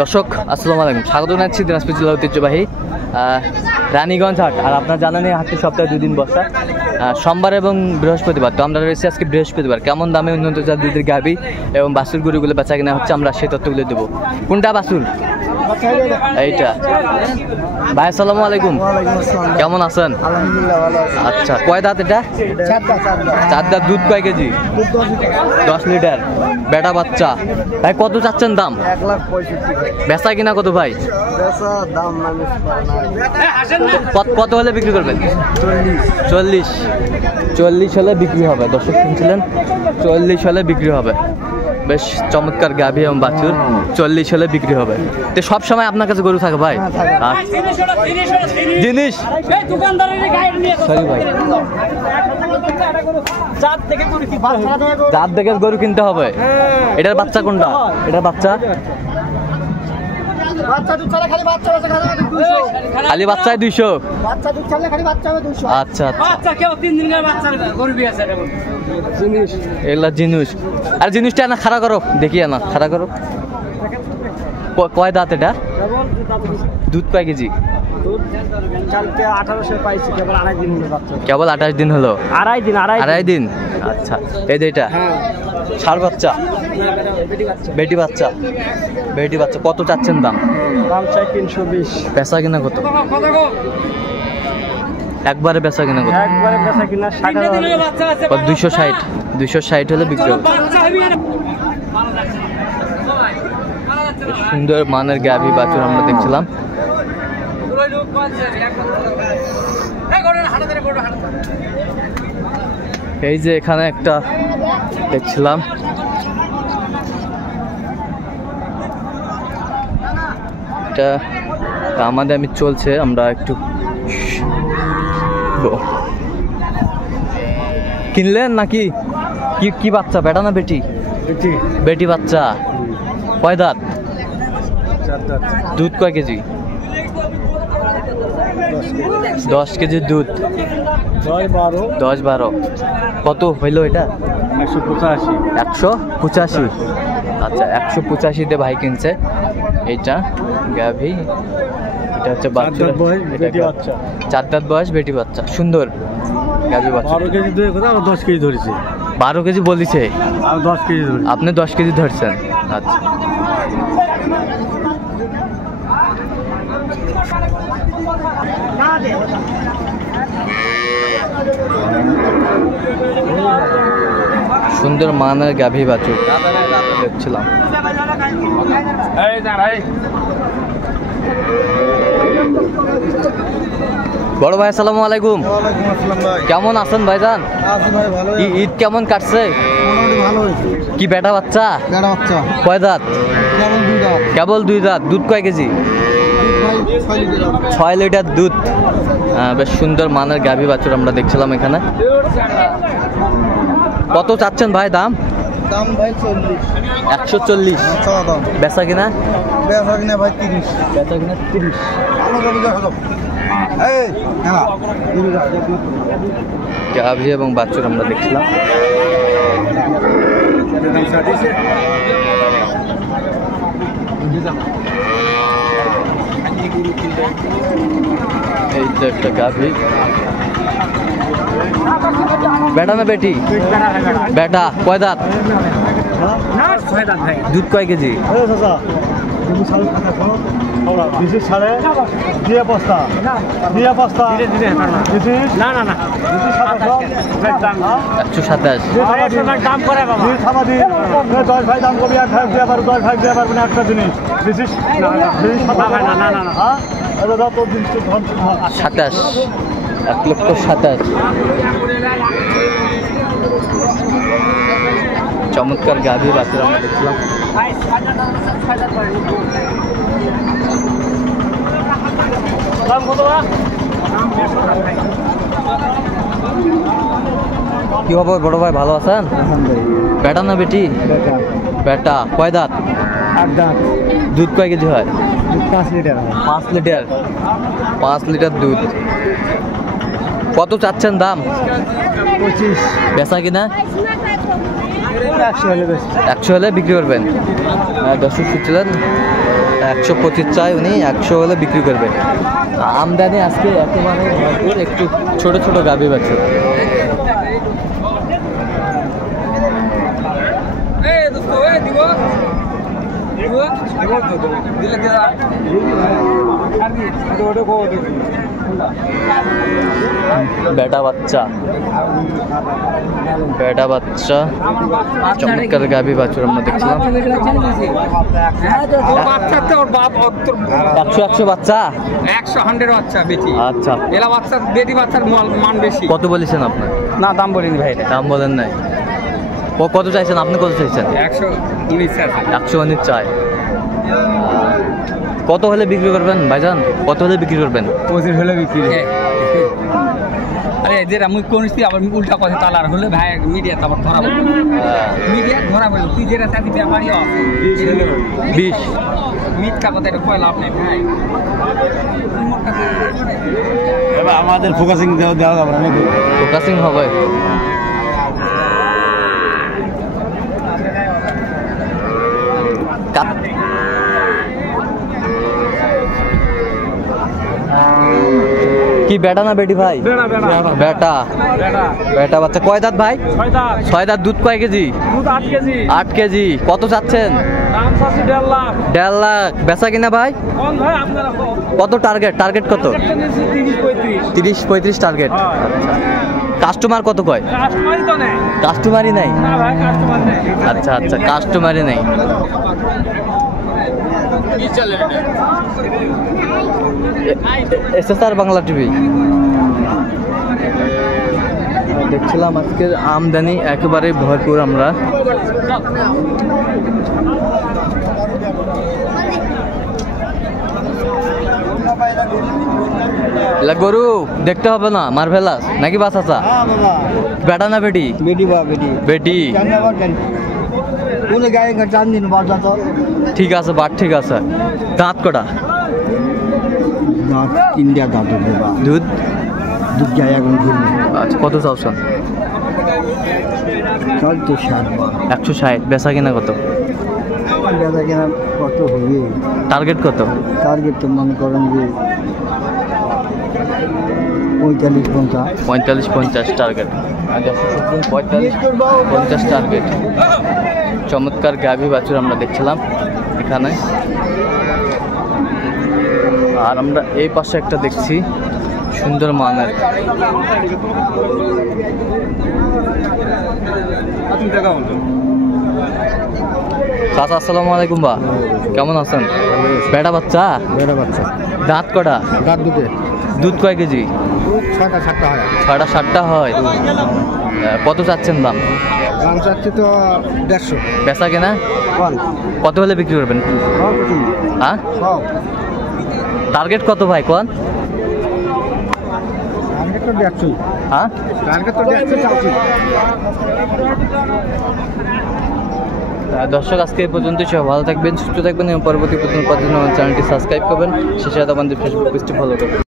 দর্শক আসসালামু আলাইকুম, স্বাগত জানাচ্ছি দিনাজপুর জেলার ঐতিহ্যবাহী রানীগঞ্জ হাট। আর আপনার জানেন এই হাটটি সপ্তাহে 2 দিন বসে, সোমবার এবং বৃহস্পতিবার। তো আমরা রয়েছি আজকে বৃহস্পতিবার। কেমন দামে উন্নত জাত দুধের গাভী এবং বাছুর গরুগুলো বেচা কিনা হচ্ছে, আমরা সেই তথ্যগুলো দেবো। কোনটা বাছুর? এইটা। ভাই আসসালামু আলাইকুম, কেমন আছেন? আচ্ছা, কয় দাঁত এটা? 4 দাঁত। দুধ কয় কেজি? 10 লিটার। বেটা বাচ্চা। ভাই কত চাচ্ছেন দাম? 1,65,000। বেচা কিনা কত ভাই? কত হলে বিক্রি করবেন? 40 হলে বিক্রি হবে। দর্শক শুনছিলেন, 40 হলে বিক্রি হবে। বেশ চমৎকার গাভী এবং বাছুর, 40 হলে বিক্রি হবে। তো সব সময় আপনার কাছে গরু থাকে ভাই? জিনিস সরি ভাই, জাত দেখে গরু কিনতে হবে। এটার বাচ্চা কোনটা? এটার বাচ্চা খালি বাচ্চায় 200। আচ্ছা আচ্ছা, এগুলা জিনিস। আর জিনিসটা না খাড়া করো, দেখি না খাড়া করো। কয় দাঁত এটা? দুধ কয় কেজি? কেবল 28 দিন হলো। আড়াই দিন। আচ্ছা, এই যে এটা ষাঁড় বাচ্চা, বেটি বাচ্চা। কত চাচ্ছেন দাম? চাই 320। বেচা কিনা কত? একবারে বেচা কিনা কত? 260 হলে বিক্রি হবে। সুন্দর মানের গাভী বাছুর আমরা দেখছিলাম। এই যে এখানে একটা দেখছিলাম, এটা আমাদের আমি চলছে, আমরা একটু কিনলেন নাকি? কি বাচ্চা, বেটা না বেটি? বেটি বাচ্চা। কয় দাঁত? 4 দাঁত। দুধ কয় কেজি? 10 কেজি দুধ। 10-12। কত হইলো এটা? 185। আচ্ছা, 185 ভাই কিনছে এইটা গাভী। এটা হচ্ছে বাচ্চা, 4 দাঁত বয়স, বেটি বাচ্চা। সুন্দর গাভী বাচ্চা। 12 কেজি ধরে 10 কেজি ধরেছে। 12 কেজি বলিছে, আর 10 কেজি ধরে। আপনি 10 কেজি ধরছেন। আচ্ছা, সুন্দর মানের গাভী বাছুর দেখছিলাম। বড় ভাই আসসালামু আলাইকুম, কেমন আছেন ভাইজান? ঈদ কেমন কাটছে? কি বেটা বাচ্চা? কয় দাঁত? কেবল 2 দাঁত। দুধ কয় কেজি? 6 লিটার দুধ। বেশ সুন্দর মানের গাভী বাছুর আমরা দেখছিলাম এখানে। কত চাচ্ছেন ভাই দাম? ভাই 40। 140। বেচা কিনা? ভাই 30। বেচা কিনা 30। গাভী এবং বাছুর আমরা দেখছিলাম। এই তো একটা গাভী। বেটা না বেটি? বেটা। কয় দাঁত? দুধ কয় কেজি? সাতাশ। 1,27,000। চমৎকার গাভী বাছুর আমরা দেখছিলাম। কি খবর বড় ভাই, ভালো আছেন? বেটা না বেটি? বেটা। কয় দাঁত? 8 দাঁত। দুধ কয় কেজি হয়? 5 লিটার। 5 লিটার দুধ। কত চাচ্ছেন দাম? 25। বেচা কিনা? 100 হলে বিক্রি করবেন। দর্শক শুনছিলেন, 125 চাই উনি, 100 হলে বিক্রি করবে। আমদানি আজকে একেবারে ভরপুর, একটু ছোট ছোট গাভী বাছুর। বেটা বাচ্চা চমৎকার গাভী বাছুর আমরা দেখছিলাম। 100 বাচ্চা, 100 বাচ্চা বেটি। আচ্ছা এলা বাচ্চা বেটি বাচ্চার মান বেশি। কত বলেছেন আপনার? না দাম বলিনি ভাই, দাম বলেন নাই। ও কত চাইছেন আপনি? কত চাইছেন? 119 চাই। কত হলে বিক্রি করবেন ভাইজান? কত হলে বিক্রি করবেন? 25 হলে বিক্রি। আরে যেটা মুই কোনছি আবার উল্টা কথা তালার হলে ভাই মিডিয়া আবার ধরা বলবো, মিডিয়া ধরা বলবো। তুই যেটা চাকরি ব্যাপারই আছে 20 মিথ্যা কথা, এটা কয় লাভ নেই ভাই। এবার আমাদের ফোকাসিং দেওয়া যাবে না, ফোকাসিং হবে। কি বেটা না বেটি ভাই? বেটা। বেটা বাচ্চা। কয় দাঁত ভাই? 6 দাঁত। দুধ কয় কেজি? 8 কেজি। কত চাচ্ছেন? 1.5 লাখ। বেচা কিনা ভাই? কত টার্গেট? টার্গেট কত? 30-35 টার্গেট। কাস্টমার কত কয়? কাস্টমারই নাই। আচ্ছা আচ্ছা, কাস্টমারই নাই। SSR বাংলা টিভি দেখছিলাম। আজকের আমদানি একেবারে ভরপুর। আমরা গরু দেখতে হবে না, মার্ভেলাস নাকি বাচ্চা? বেটা না বেটি? বেটি বা বেটি। বেটি। কোন গায়ে চান দিন বাজা তো ঠিক আছে, বাট ঠিক আছে। দাঁত কটা? দাঁত ইন্ডিয়া দাঁত দেবা। দুধ? দুধ যায় এখন দুধ। আচ্ছা, কত চাওছেন? চল তো 160। বেচা কিনা কত? বেচা কেনা কত হবে? টার্গেট কত? টার্গেট তো মনে করেন যে 45-50 টার্গেট। 45-50 টার্গেট। চমৎকার গাভী বাছুর আমরা দেখছিলাম এখানে। আর আমরা এই পাশে একটা দেখছি সুন্দর মানের। চাচা আসসালামু আলাইকুম। বা কেমন আছেন? বেটা বাচ্চা? বেটা বাচ্চা। দাঁত কটা? দাঁত দুধে। দুধ কয় কেজি? 6টা-7টা হয়। 6টা-7টা হয়। কত চাচ্ছেন দাম? দাম চাচ্ছি তো 150। বেচা কেনা কত হলে বিক্রি করবেন? হ্যাঁ, টার্গেট কত ভাই কোন? টার্গেট তো 150। হ্যাঁ, টার্গেট তো 150 চাচ্ছি। দর্শক আজকে এই পর্যন্ত। সব ভালো থাকবেন, সুস্থ থাকবেন এবং পরবর্তী প্রতিদিন চ্যানেলটি সাবস্ক্রাইব করবেন। সেই সাথে আমাদের ফেসবুক পেজটি ফলো করবেন।